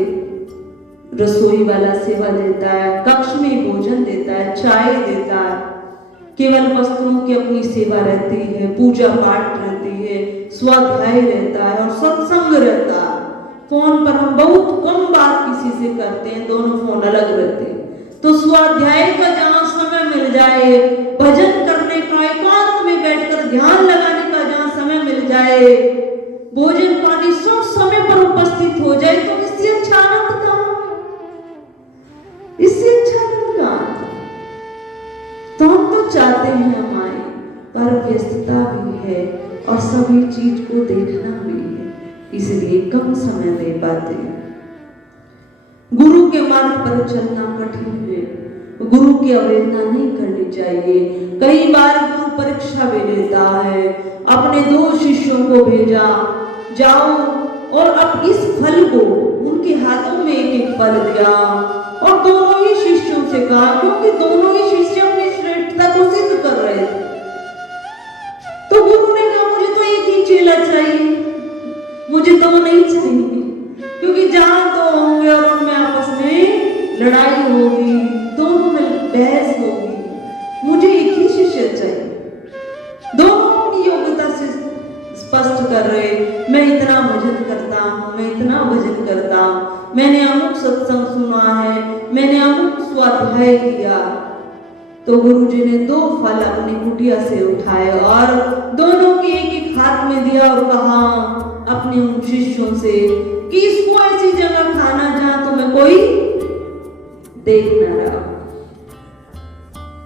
रसोई वाला सेवा देता है, कक्ष में भोजन देता है, चाय देता है, केवल वस्त्रों की अपनी सेवा रहती है, पूजा पाठ रहती है, स्वाध्याय रहता है और सत्संग रहता है। फोन पर हम बहुत कम बात किसी से करते हैं, दोनों फोन अलग रहते हैं। तो स्वाध्याय का जहां समय मिल जाए, भजन करने का, एकांत में बैठकर ध्यान लगाने का जहां समय मिल जाए, भोजन पानी सब समय पर उपस्थित हो जाए, तो इससे अच्छा आनंद कहां? इससे अच्छा आनंद कहां? तो हम तो चाहते हैं हम आए, पर व्यस्तता भी है और सभी चीज को देखना भी है, इसलिए कम समय दे पाते हैं। गुरु के मार्ग पर चलना कठिन है, गुरु की अवहेलना नहीं करनी चाहिए। कई बार गुरु परीक्षा भी लेता है। अपने 2 शिष्यों को भेजा, जाओ और अब इस फल को, उनके हाथों में एक फल दिया और दोनों ही शिष्यों से कहा, क्योंकि दोनों ही शिष्य अपनी श्रेष्ठता को सिद्ध कर रहे थे। तो गुरु ने कहा, मुझे तो एक ही चेला चाहिए, मुझे 2 नहीं चाहिए, क्योंकि जहां 2 होंगे और उनमें आपस में लड़ाई होगी, दोनों में बहस होगी, मुझे एक ही शिष्य चाहिए। दोनों अपनी योग्यता से स्पष्ट कर रहे, मैं इतना भजन करता हूँ, मैं इतना भजन करता हूँ, मैंने अमुक सत्संग सुना है, मैंने अमुक स्वाध्याय किया। तो गुरुजी ने 2 फल अपनी कुटिया से उठाए और दोनों के एक हाथ में दिया और कहा अपने उन शिष्यों से कि इसको ऐसी जगह खाना जहां तुम्हें कोई देख न रहा।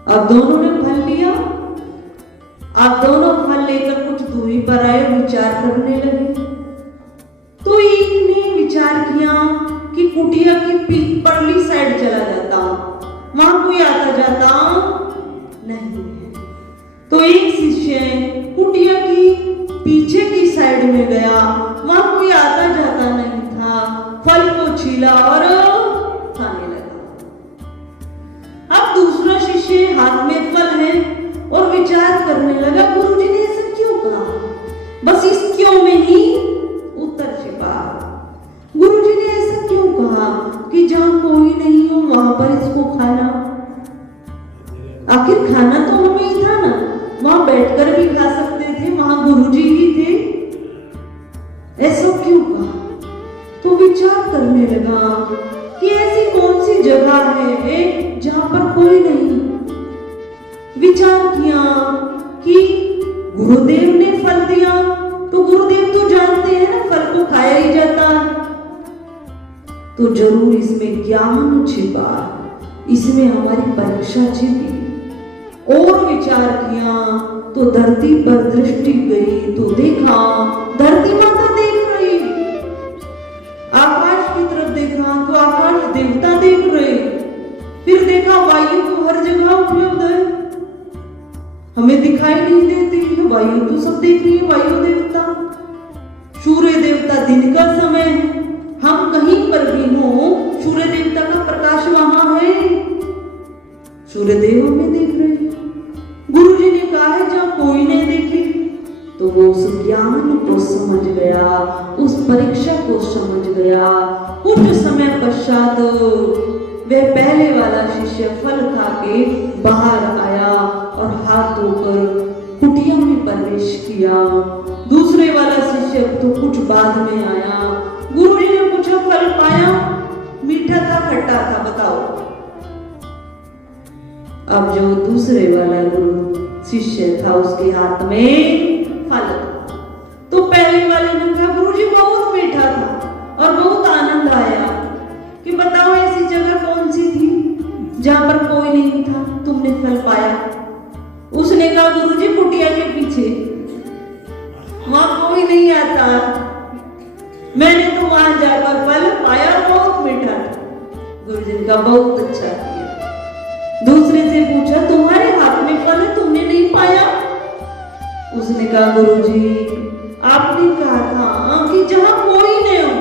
अब दोनों ने फल लिया। अब दोनों फल लेकर कुछ दूरी पर आए, विचार करने लगे। तो एक ने विचार किया कि कुटिया की परली साइड चला जाता हूं, वहां कोई आता जाता नहीं है। तो एक शिष्य कुटिया की पीछे की साइड में गया, वहां कोई आता जाता नहीं था, फल को छीला और खाने लगा। अब दूसरा शिष्य हाथ में फल है और विचार करने लगा, गुरुजी ने ऐसा क्यों कहा? बस इस क्यों में ही उत्तर छिपा। गुरुजी ने ऐसा क्यों कहा कि जहां कोई नहीं हो वहां पर इसको खाना? आखिर खाना तो हमें ही था ना, वहां बैठकर भी खा सकते थे, वहां गुरुजी ही थे। ऐसा करने लगा कि ऐसी कौन सी जगह है जहां पर कोई नहीं। विचार किया कि गुरुदेव ने फल दिया तो गुरुदेव तो जानते हैं ना फल को खाया ही जाता है, तो जरूर इसमें ज्ञान छिपा, इसमें हमारी परीक्षा छिपी। और विचार किया तो धरती पर दृष्टि गई तो देखा धरती माता देख रही, आकाश की तरफ देखा तो आकाश देवता देख रहे, फिर देखा वायु तो हर जगह उपलब्ध है, हमें दिखाई नहीं देती है, वायु तो सब देख रही है, वायु देवता। सूर्य देवता दिन का समय है, हम कहीं पर भी हो सूर्य देवता का प्रकाश वहां है, सूर्य देव हमें देख रहे हैं। गुरु जी ने कहा है जब कोई नहीं देखे, तो वो उस ज्ञान को समझ गया, उस परीक्षा को समझ गया। कुछ समय पश्चात वह पहले वाला शिष्य फल खा के बाहर आया और हाथ धोकर कुटिया में प्रवेश किया। दूसरे वाला शिष्य तो कुछ बाद में आया। गुरुजी ने पूछा फल पाया? मीठा था खट्टा था बताओ। अब जो दूसरे वाला गुरु शिष्य था उसके हाथ में फल था, तो पहले वाले ने कहा गुरुजी बहुत मीठा था और बहुत आनंद आया, कि बताओ ऐसी जगह कौन सी थी जहां पर कोई नहीं था, तुमने फल पाया? उसने कहा गुरुजी कुटिया के पीछे, वहां कोई नहीं आता, मैंने तो वहां जाकर फल पाया, बहुत मीठा था। गुरुजी का बहुत अच्छा किया। दूसरे से पूछा तुम्हारे हाथ में फल है तुमने नहीं पाया? उसने कहा गुरुजी आपने कहा था कि जहां कोई नहीं हो,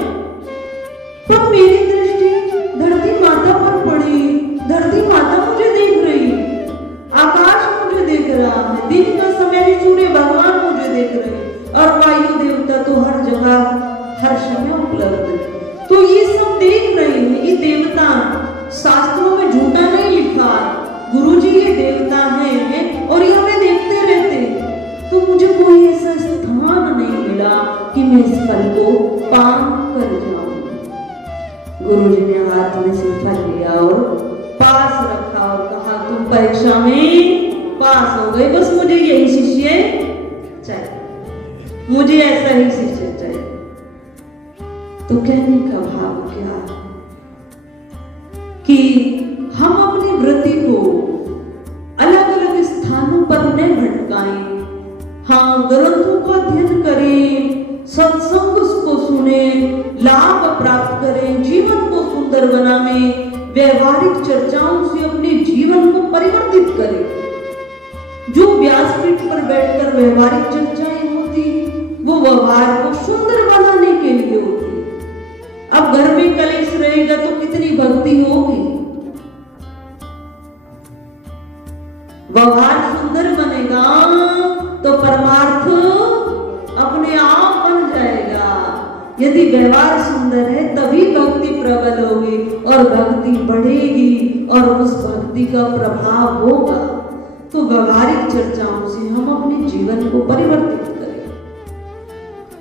पर मेरी दृष्टि धरती माता पर पड़ी, धरती माता मुझे देख रही, आकाश मुझे देख रहा है, दिन का समय सूर्य भगवान मुझे देख रहे और वायु देवता तो हर जगह हर समय उपलब्ध है, तो ये सब देख रहे हैं, ये देवता शास्त्रों में झूठा नहीं लिखा, गुरुजी ये देवता हैं और ये हमें देखते रहते, तो मुझे कोई ऐसा स्थान नहीं मिला कि मैं इस फल को पान कर जाऊं। गुरुजी ने हाथ में से फल लिया और पास रखा और कहा तुम परीक्षा में पास हो गए, बस मुझे यही शिष्य चाहिए, मुझे ऐसा ही शिष्य चाहिए। तो कहने का भाव क्या है कि हम अपनी वृत्ति को अलग अलग स्थानों पर न भटकाएं, हाँ ग्रंथों का अध्ययन करें, सत्संग को सुने, लाभ प्राप्त करें, जीवन को सुंदर बनाएं, व्यवहारिक चर्चाओं से अपने जीवन को परिवर्तित करें। जो व्यासपीठ पर बैठकर व्यवहारिक चर्चाएं होती वो व्यवहार को सुंदर बनाने के लिए होती। अब घर में कलेश रहेगा तो कितनी भक्ति होगी? व्यवहार सुंदर बनेगा तो परमार्थ अपने आप बन जाएगा। यदि व्यवहार सुंदर है तभी भक्ति प्रबल होगी और भक्ति बढ़ेगी और उस भक्ति का प्रभाव होगा। तो व्यवहारिक चर्चाओं से हम अपने जीवन को परिवर्तित करें,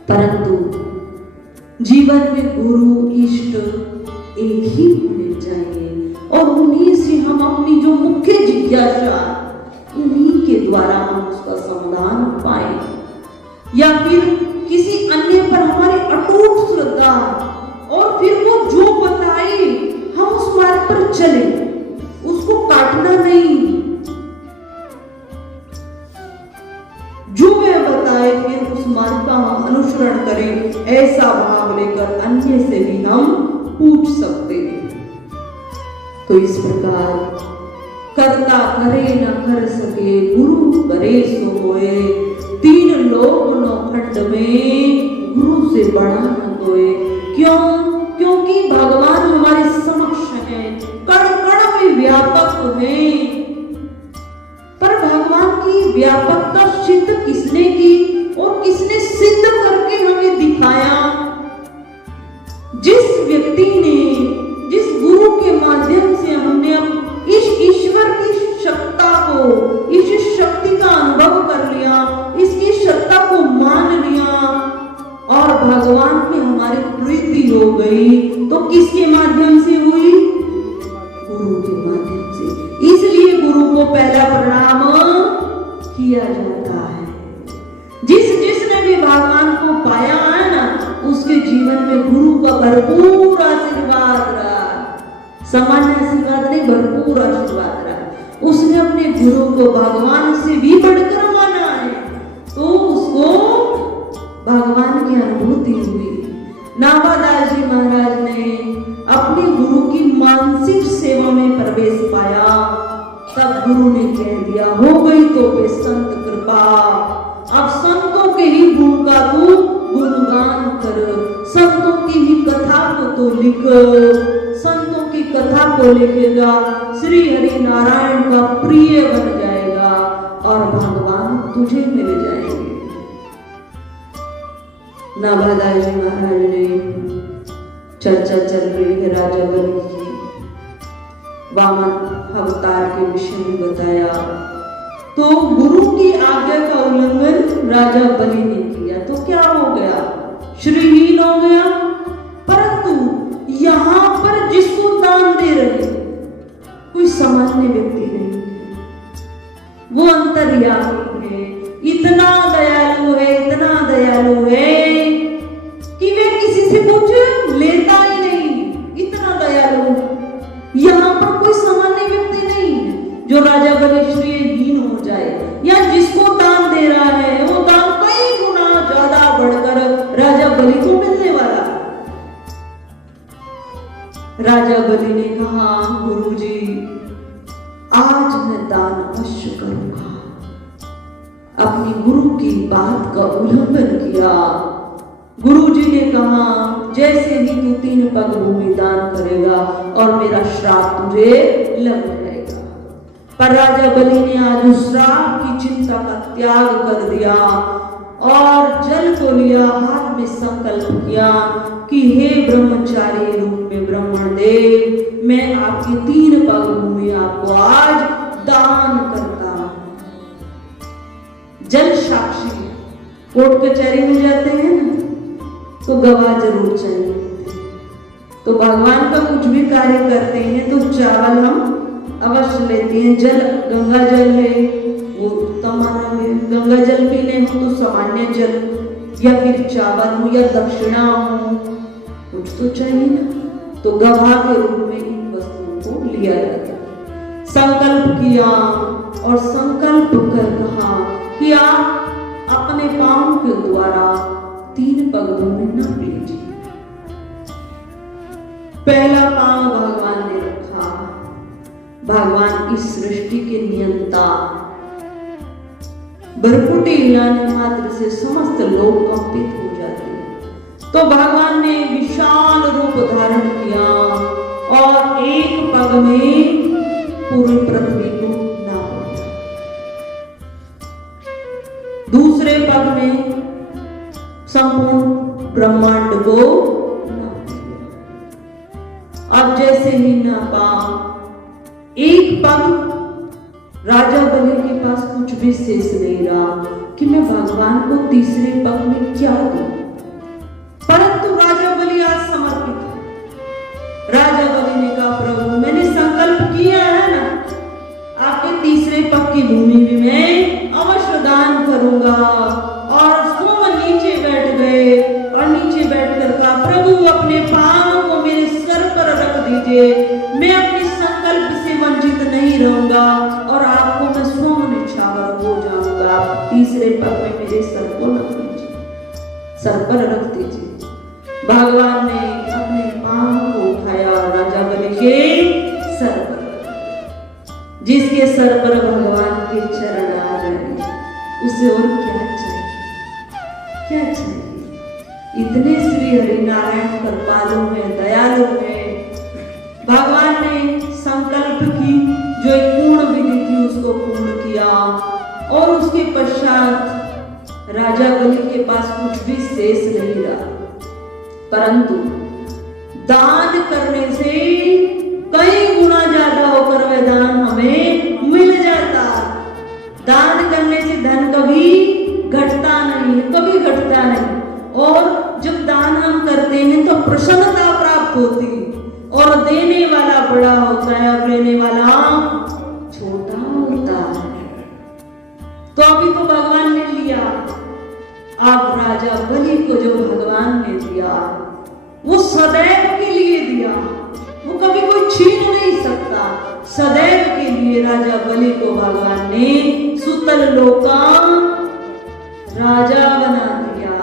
परंतु जीवन में गुरु इष्ट एक ही होने चाहिए और उन्हीं से हम अपनी जो मुख्य जिज्ञासा उन्हीं के द्वारा हम उसका समाधान पाए, या फिर किसी अन्य पर हमारी अटूट श्रद्धा और फिर वो जो बताए हम उस मार्ग पर चले, उसको काटना नहीं, जो वह बताए फिर उस मार्ग का हम अनुसरण करें, ऐसा भाव लेकर अन्य से भी हम पूछ सकते हैं। तो इस प्रकार कर्ता करे न कर सके, गुरु करे सो होए, तीन लोक नौ खंड में गुरु से बड़ा न कोई। क्यों? क्योंकि भगवान हमारे समक्ष हैं, कण कण में व्यापक हैं, पर भगवान की व्यापकता सिद्ध किसने की और किसने सिद्ध करके हमें दिखाया? जिस व्यक्ति ने, जिस गुरु के माध्यम से हमने इस ईश्वर की सत्ता को, इस शक्ति का अनुभव कर लिया, इसकी सत्ता को मान लिया और भगवान में हमारी प्रीति हो गई, हुई तो किसके माध्यम से हुई? गुरु के माध्यम से। इसलिए गुरु को पहला प्रणाम किया जाता है। जिसने भी भगवान को पाया है ना, उसके जीवन में गुरु का भरपूर आशीर्वाद रहा। सामान्य आशीर्वाद नहीं, भरपूर आशीर्वाद रहा। उसने अपने गुरु को भगवान से भी बढ़कर माना है, तो उसको भगवान की अनुभूति हुई। नाभादास जी महाराज ने अपने गुरु की मानसिक सेवा में प्रवेश पाया, तब गुरु ने कह दिया, हो गई तो पे संत कृपा, अब संतों के ही गुण का तू गुणगान कर, संतों की ही कथा को तो लिख, संतों की कथा को लिखेगा, श्री हरि नारायण का प्रिय बन जाएगा और भगवान तुझे मिल जाएंगे। नाभादास जी महाराज ने चर्चा चल रही है राजा बलि की, वामन अवतार के विषय में बताया, तो गुरु की आज्ञा का उल्लंघन राजा बलि ने किया तो क्या हो गया? श्रीहीन हो गया। परंतु यहाँ पर जिसको दान दे रहे कोई सामान्य व्यक्ति नहीं है, वो अंतर्यामी है, इतना दयालु है, इतना दयालु है कि वे किसी से कुछ लेता ही नहीं, इतना दयालु। यहाँ पर कोई सामान्य व्यक्ति नहीं है जो राजा बलि श्रीहीन हो जाए, या जिसको दान दे रहा है वो दान कई गुना ज्यादा बढ़कर राजा बलि को मिलने वाला। राजा बलि ने कहा, गुरुजी आज मैं दान अवश्य करूंगा। अपनी गुरु की बात का उल्लंघन किया। गुरुजी ने कहा, जैसे ही तू 3 पग भूमि दान करेगा और मेरा श्राप तुझे लग जाएगा। पर राजा बलि ने आज उस श्राप की चिंता का त्याग कर दिया और जल को लिया, हाथ में संकल्प किया कि हे ब्रह्मचारी रूप में ब्राह्मण देव, मैं आपकी 3 पग भूमि आपको आज दान करता हूं। जल साक्षी, कोर्ट कचहरी में जाते हैं ना तो गवाह जरूर चाहिए। तो भगवान का कुछ भी कार्य करते हैं तो चावल हम अवश्य लेते हैं। जल, गंगा जल है वो उत्तम माना है, गंगा जल पीने हो तो सामान्य जल, या फिर चावल हो या दक्षिणा हो, कुछ तो चाहिए ना। तो गवाह के रूप में इन वस्तुओं को लिया जाता है। संकल्प किया और संकल्प कर कहा कि आप अपने पांव के द्वारा 3 पग भूमि नाप लीजिए। पहला पांव भगवान ने रखा। भगवान इस सृष्टि के नियंता, भरपुटी हिलाने मात्र से समस्त लोग कंपित हो जाते हैं। तो भगवान ने विशाल रूप धारण किया और एक पग में पूरी पृथ्वी को नापा, दूसरे पग में संपूर्ण ब्रह्मांड को नाप दिया। अब जैसे ही नापा, एक पग राजा बलि के पास कुछ भी शेष नहीं रहा कि मैं भगवान को तीसरे पग में क्या दूं। परंतु राजा बलि आज समर्पित है। राजा बलि ने कहा, प्रभु मैंने संकल्प किया है ना, आपके तीसरे पग की भूमि भी मैं अवश्य दान करूंगा। और सोम नीचे बैठ गए और नीचे बैठकर कहा, प्रभु अपने पांव को मेरे सर पर रख दीजिए, मैं अपने संकल्प से वंचित नहीं रहूंगा और आपको मैं सोम निछावर हो जाऊंगा। आप तीसरे पग में मेरे सर को रख दीजिए, सर पर रख दीजिए। भगवान ने अपने पांव को उठाया राजा बलि के सर पर। जिसके सर पर भगवान के चरण आ जाए उसे और क्या चाहिए, क्या चाहिए। इतने श्री हरि नारायण कृपालु है, दयालु है। भगवान ने संकल्प की, जो एक पूर्ण विधि थी उसको पूर्ण किया और उसके पश्चात राजा बलि के पास कुछ भी शेष नहीं रहा। परंतु दान करने से कई गुना ज्यादा होकर वह दान हमें मिल जाता। दान करने से धन कभी घटता नहीं, कभी घटता नहीं। और जब दान हम करते हैं तो प्रसन्नता प्राप्त होती, और देने वाला बड़ा होता है और लेने वाला छोटा होता है। तो अभी तो भगवान ने लिया, अब राजा बलि को जो भगवान ने दिया वो सदैव के लिए दिया, वो कभी कोई छीन नहीं सकता। सदैव के लिए राजा बलि को भगवान ने सुतल लोका राजा बना दिया,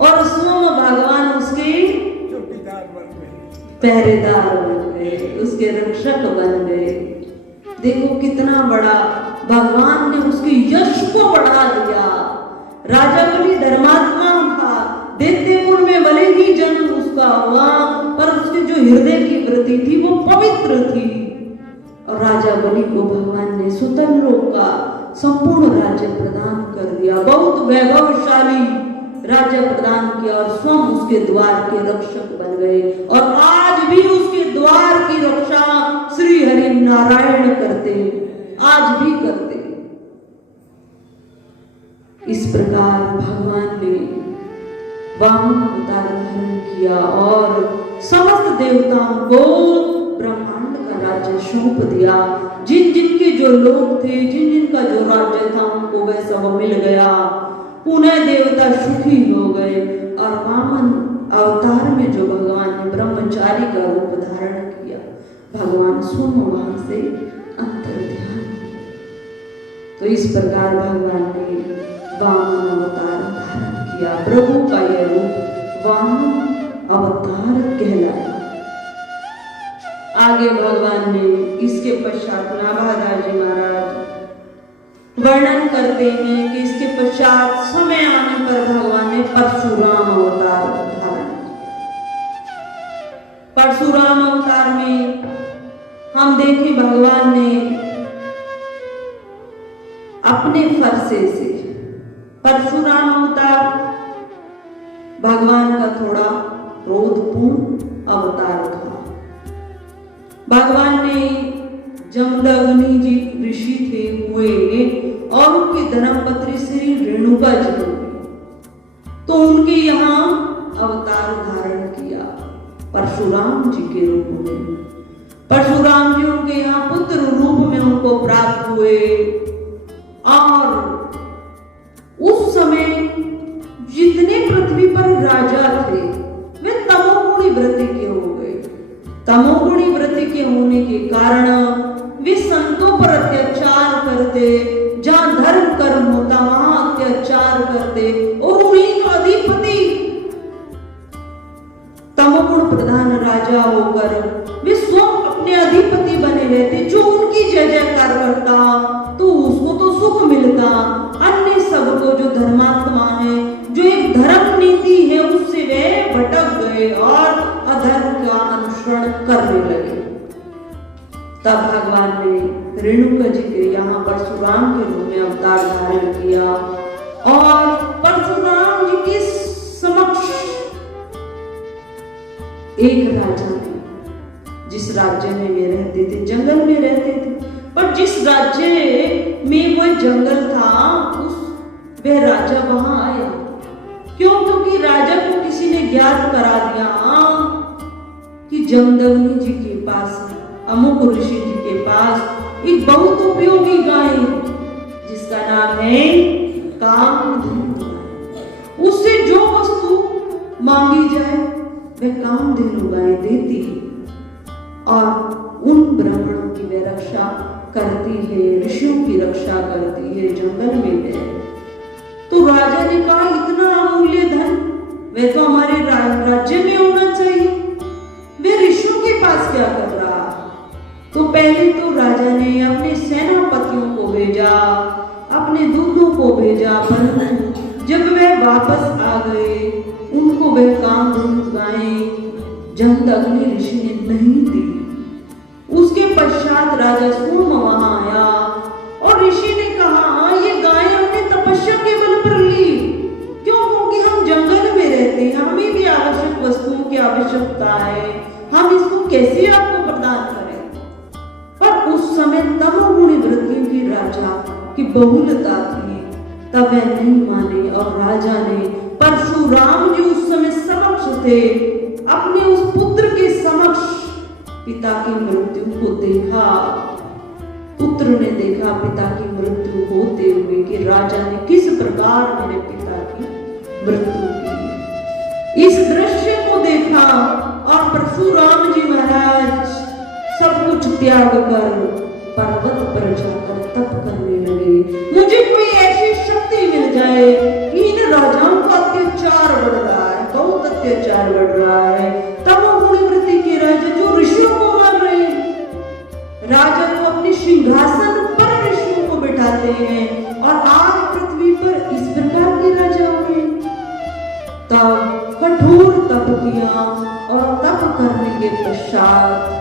और सोम भगवान उसके पहरेदार बन गए, उसके रक्षक बन गए। देखो कितना बड़ा भगवान ने उसके यश को बढ़ा दिया। राजा बलि धर्मात्मा था, दैत्यकुल में भले ही जन्म उसका हुआ, पर उसके जो हृदय की वृत्ति थी वो पवित्र थी। और राजा बलि को भगवान ने सुतल लोक का संपूर्ण राज्य प्रदान कर दिया, बहुत वैभवशाली राज्य प्रदान किया, और स्वयं उसके द्वार के रक्षक बन गए। और आज भी उसके द्वार की रक्षा श्री हरि नारायण करते, आज भी करते। इस प्रकार भगवान ने वामन अवतार धारण किया और समस्त देवताओं को ब्रह्मांड का राज्य सौंप दिया। जिन जिनके जो लोग थे, जिन जिनका जो राज्य था, उनको वह सब मिल गया। पुनः देवता सुखी हो गए। और वामन अवतार में जो भगवान ने ब्रह्मचारी का रूप धारण किया, भगवान स्वयं वहां से अंतर्ध्यान। तो इस प्रकार भगवान ने वामन अवतार धारण किया। प्रभु का यह रूप वामन अवतार कहलाया। आगे भगवान ने इसके पश्चात नाभादास जी महाराज वर्णन करते हैं कि इसके पश्चात समय आने पर भगवान ने परशुराम अवतार धारण किया। परशुराम अवतार में हम देखें भगवान ने अपने फरसे से, परशुराम अवतार भगवान का थोड़ा क्रोधपूर्ण अवतार था। भगवान ने जमदग्नि जी ऋषि थे हुए और उनकी धर्मपत्नी श्री रेणुका जी को, तो उनके यहाँ अवतार धारण किया परशुराम जी के रूप में। परशुराम जी उनके यहाँ पुत्र रूप में उनको प्राप्त हुए। और उस समय जितने पृथ्वी पर राजा थे वे तमोगुणी वृत्ति के हो गए। तमोगुणी वृत्ति के होने के कारण वे संतों पर अत्याचार करते, जहां धर्म कर्म होता वहां अत्याचार करते, और उन्हीं का अधिपति तमोगुण प्रधान राजा होकर वे स्वयं अपने अधिपति बने रहते। जो उनकी जय जयकार करता तो उसको तो सुख मिलता, अन्य सबको जो धर्मात्मा है, जो एक धर्म नीति है, उससे वे भटक गए और अधर्म का अनुसरण करने लगे। तब भगवान ने रेणुका जी के यहाँ परशुराम के रूप में अवतार धारण किया और परशुराम जी के समक्ष एक राजा थे, जिस राज्य में वे रहते थे, जंगल में रहते थे, पर जिस राज्य में वह जंगल था उस वह राजा वहां आया। क्यों? क्योंकि राजा को किसी ने ज्ञात करा दिया कि जमदग्नि जी के पास, अमुक ऋषि जी के पास एक बहुत उपयोगी गाय है जिसका नाम है कामधेनु। उससे जो वस्तु मांगी जाए वह कामधेनु गाय देती है और उन ब्राह्मणों की वह रक्षा करती है, ऋषियों की रक्षा करती है, जंगल में है। तो राजा ने कहा इतना अमूल्य धन वह तो हमारे राज्य में होना चाहिए, वे ऋषियों के पास क्या कर रहा। तो पहले तो राजा ने अपने सेनापतियों को भेजा, अपने दूतों को भेजा, परंतु जब वह वापस आ गए उनको वह कामधेनु गायें जमदग्नि ऋषि ने नहीं दी। उसके पश्चात राजा सूर्य वहां आया और ऋषि ने कहा ये गाय हमने तपस्या के बल पर ली। क्यों? क्योंकि हम जंगल में रहते हैं, हमें भी आवश्यक वस्तुओं की आवश्यकता है, हम इसको कैसे आपको प्रदान करें। पर उस समय तमोगुणी वृत्तियों की राजा की बहुलता थी, तब वह नहीं माने और राजा ने परशुराम जी उस समय समक्ष थे, अपने उस पुत्र के समक्ष पिता की मृत्यु को देखा। पुत्र ने देखा पिता की मृत्यु होते हुए कि राजा ने किस प्रकार मेरे पिता की मृत्यु की। इस दृश्य को देखा और परशुराम जी महाराज सब कुछ त्याग कर पर्वत पर जाकर तप करने लगे। मुझे कोई ऐसी शक्ति मिल जाए कि इन राजाओं का अत्याचार बढ़ रहा है, बहुत अत्याचार बढ़ रहा है। तमोगुण वृत्ति के राजा जो ऋषियों को मार रहे हैं, राजा तो अपने सिंहासन पर ऋषियों को बिठाते हैं और आज पृथ्वी पर इस प्रकार के राजा हुए। तब कठोर तप किया और तप करने के पश्चात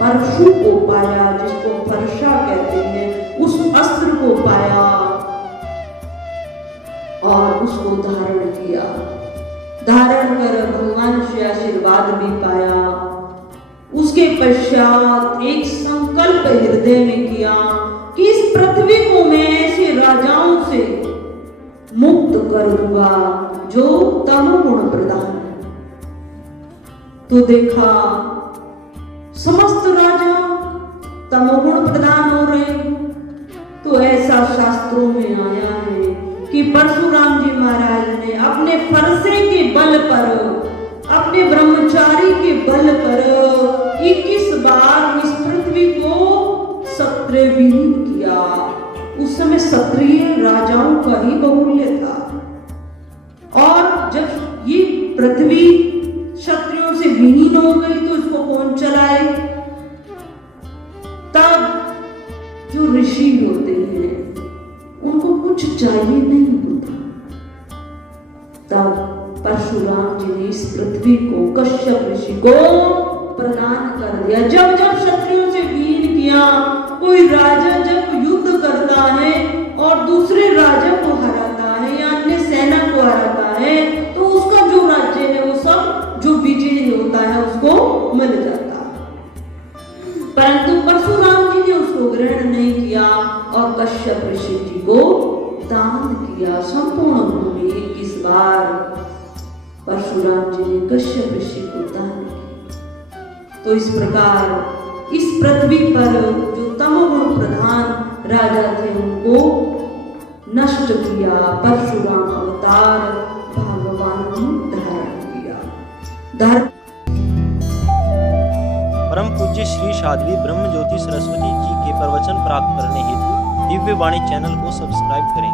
परशु को पाया, जिसको वर्षा कहते हैं, उस अस्त्र को पाया और उसको धारण किया। धारण कर भगवान से आशीर्वाद भी पाया। उसके पश्चात एक संकल्प हृदय में किया कि इस पृथ्वी को मैं ऐसे राजाओं से मुक्त कर दूंगा जो तमोगुण प्रधान है। तो देखा समस्त राजा तमोगुण प्रधान हो रहे, तो ऐसा शास्त्रों में आया है कि परशुराम जी महाराज ने अपने फरसे के बल पर, अपने ब्रह्मचारी के बल पर 21 बार इस पृथ्वी को क्षत्रिय विहीन किया। उस समय क्षत्रिय राजाओं का ही बहुल्य था और जब ये पृथ्वी क्षत्रियों से विहीन हो गई तो इसको कौन चलाए। तब जो ऋषि होते हैं उनको कुछ चाहिए नहीं होता। तब परशुराम जी ने इस पृथ्वी को कश्यप ऋषि को प्रदान कर दिया। जब जब क्षत्रियों से विहीन किया, कोई राजा जब युद्ध करता है और दूसरे राजा को हराता है या अन्य सेना को हराता है, तो उसका जो राज्य है वो सब जो विजय होता है उसको मिल जाता है। परंतु परशुराम जी ने उसको ग्रहण नहीं किया और कश्यप ऋषि जी को दान किया। संपूर्ण भूमि 21 बार परशुराम जी ने कश्यप ऋषि को दान किया। तो इस प्रकार इस पृथ्वी पर जो तमोगुण प्रधान राजा थे उनको नष्ट किया। परशुराम अवतार भगवान ने धारण किया। परम पूज्य श्री साध्वी ब्रह्म ज्योति सरस्वती जी के प्रवचन प्राप्त करने हेतु दिव्य वाणी चैनल को सब्सक्राइब करें,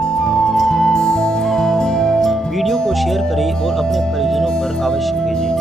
वीडियो को शेयर करें और अपने परिजनों पर अवश्य भेजें।